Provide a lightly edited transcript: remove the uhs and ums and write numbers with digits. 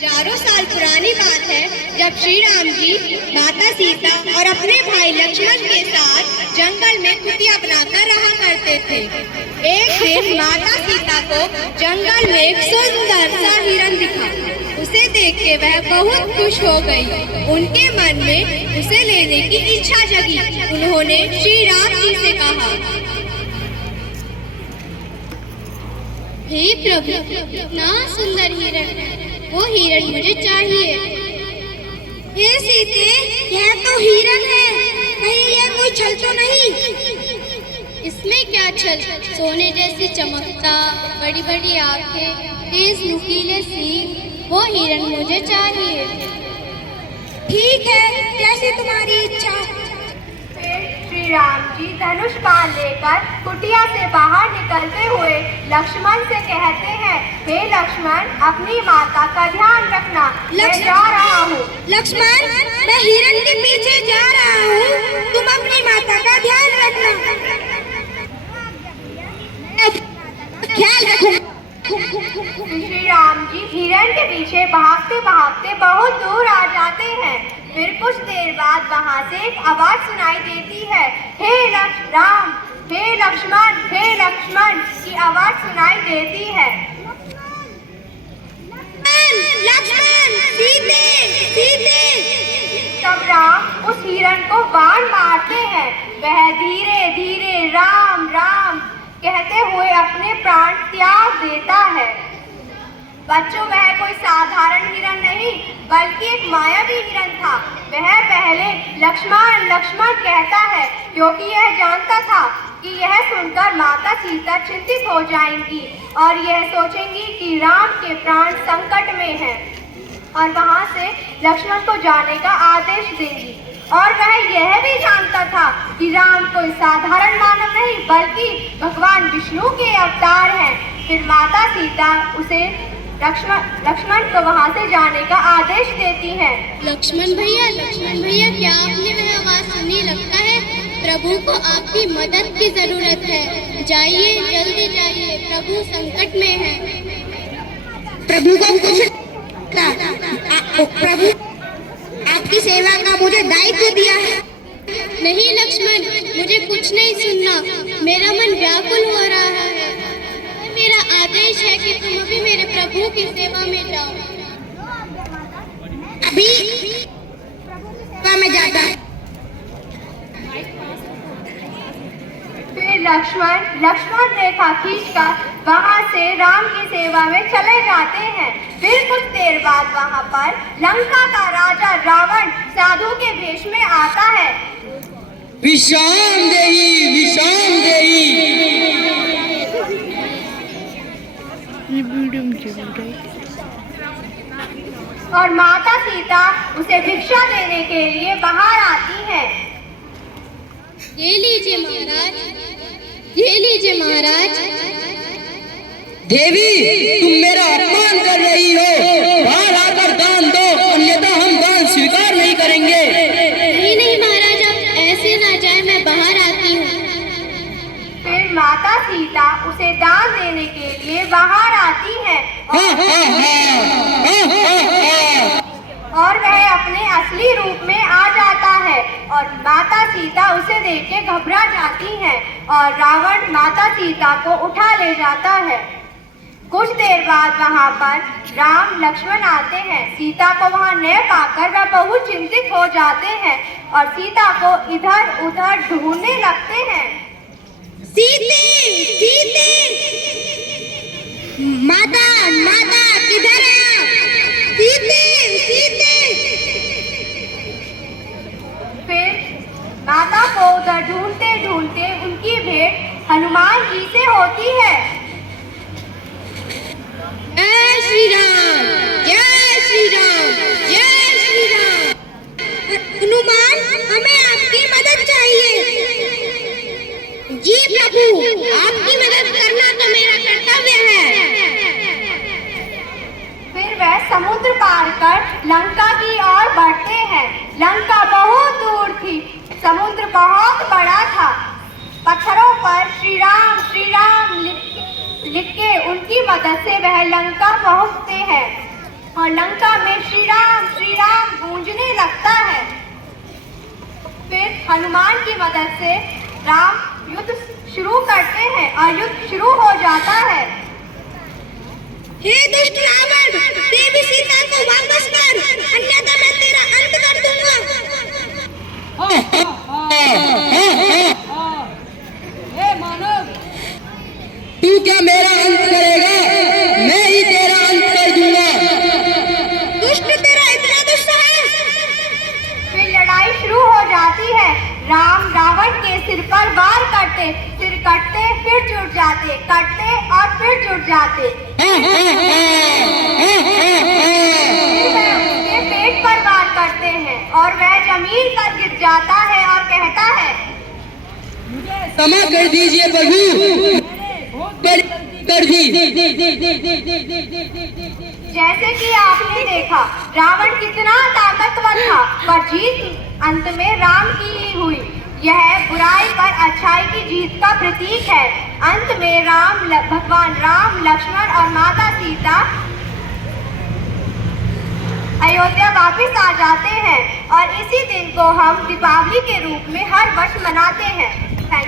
हजारों साल पुरानी बात है जब श्री राम जी माता सीता और अपने भाई लक्ष्मण के साथ जंगल में कुटिया बनाकर रहा करते थे। एक दिन माता सीता को जंगल में एक सुंदर सा हिरन दिखा। उसे देख के वह बहुत खुश हो गई। उनके मन में उसे लेने की इच्छा जगी। उन्होंने श्री राम जी से कहा, हे प्रभु, कितना सुंदर हिरन है, वो हिरन मुझे चाहिए। हे सीते, यह तो हिरन है, कहीं यह कोई छल तो नहीं? इसमें क्या छल, सोने जैसी चमकता, बड़ी बड़ी आंखें, तेज नुकीले सींग, वो हिरन मुझे चाहिए। ठीक है, जैसे तुम्हारी इच्छा। श्री राम जी धनुष बाण लेकर कुटिया से बाहर निकलते हुए लक्ष्मण से कहते हैं, हे लक्ष्मण, अपनी माता का ध्यान रखना, मैं जा रहा हूँ। लक्ष्मण, मैं हिरन के पीछे जा रहा हूँ, तुम अपनी माता का ध्यान रखना। ख्याल रखो। श्री राम जी हिरन के पीछे भागते भागते बहुत दूर आ जाते हैं। फिर कुछ देर बाद वहां से एक आवाज सुनाई देती है, हे राम, हे लक्ष्मण की आवाज सुनाई देती है। लक्ष्मण, सीते, सीते। तब राम उस हिरन को बाण मारते हैं। वह धीरे धीरे राम राम कहते हुए अपने प्राण त्याग देता है। बच्चों, वह कोई साधारण हिरन नहीं बल्कि एक मायावी हिरन था। वह पहले लक्ष्मण लक्ष्मण कहता है क्योंकि यह जानता था कि यह सुनकर माता सीता चिंतित हो जाएंगी और यह सोचेंगी कि राम के प्राण संकट में हैं और वहां से लक्ष्मण को जाने का आदेश देंगी। और वह यह भी जानता था कि राम कोई साधारण मानव नहीं बल्कि भगवान विष्णु के अवतार हैं। फिर माता सीता उसे लक्ष्मण को वहां से जाने का आदेश देती हैं। लक्ष्मण भैया, क्या आपने वह आवाज सुनी? लगता है प्रभु को आपकी मदद की जरूरत है। जाइए, जल्दी जाइए, प्रभु संकट में है। प्रभु को प्रभु आपकी सेवा का मुझे दायित्व दिया है। नहीं लक्ष्मण, मुझे कुछ नहीं सुनना, मेरा मन व्याकुल हो रहा है। मेरा आदेश है कि तुम अभी मेरे प्रभु की सेवा में जाओ। अभी सेवा में जाता है। फिर लक्ष्मण रेखा खींचकर वहां से राम की सेवा में चले जाते हैं। फिर कुछ देर बाद वहां पर लंका का राजा रावण साधु के भेष में आता है। विश्राम देही। और माता सीता उसे भिक्षा देने के लिए बाहर आती है। ये लीजिए महाराज। देवी, तुम मेरा अपमान कर रही हो, बाहर आकर दान दो, अन्यथा हम दान स्वीकार नहीं करेंगे। नहीं महाराज, आप ऐसे ना जाए, मैं बाहर आती हूँ। फिर माता सीता उसे दान देने के लिए बाहर आती है और वह अपने असली रूप में आ जाता है और माता सीता उसे देख के घबरा जाती है और रावण माता सीता को उठा ले जाता है। कुछ देर बाद वहां पर राम लक्ष्मण आते हैं। सीता को वहां न पाकर वह बहुत चिंतित हो जाते हैं और सीता को इधर उधर ढूंढने लगते हैं। सीते, माता किधर है? सीते। फिर माता को उधर ढूंढते ढूंढते उनकी भेंट हनुमान जी से होती है। जय श्री राम। हनुमान, हमें आपकी मदद चाहिए। जी प्रभु, आपकी मदद करना तो मेरा कर्तव्य है। फिर वह समुद्र पार कर लंका की ओर बढ़ते हैं। लंका बहुत दूर थी, समुद्र बहुत बड़ा था। पत्थरों पर श्री राम लिख के उनकी मदद से वह लंका पहुंचते हैं और लंका में श्री राम गूंजने लगता है। फिर हनुमान की मदद से राम युद्ध शुरू करते हैं और युद्ध शुरू हो जाता है। हे दुष्ट रावण, देवी सीता को वापस कर, अन्यथा मैं तेरा अंत कर दूंगा। तू क्या मेरा अंत करेगा? मैं ही तेरा अंत कर दूंगा। दुष्ट, तेरा इतना दुस्साहस। फिर लड़ाई शुरू हो जाती है। राम रावण के सिर पर वार करते, सिर कटते फिर जुड़ जाते, कटते और फिर जुड़ जाते। फिर वह उसके पेट पर वार करते हैं और वह जमीन पर गिर जाता है और कहता है, क्षमा कर दीजिए प्रभु, कर दी। जैसे कि आपने देखा रावण कितना ताकतवर था, पर जीत अंत में राम की ही हुई। यह बुराई पर अच्छाई की जीत का प्रतीक है। अंत में भगवान राम, लक्ष्मण और माता सीता अयोध्या वापस आ जाते हैं और इसी दिन को हम दीपावली के रूप में हर वर्ष मनाते हैं।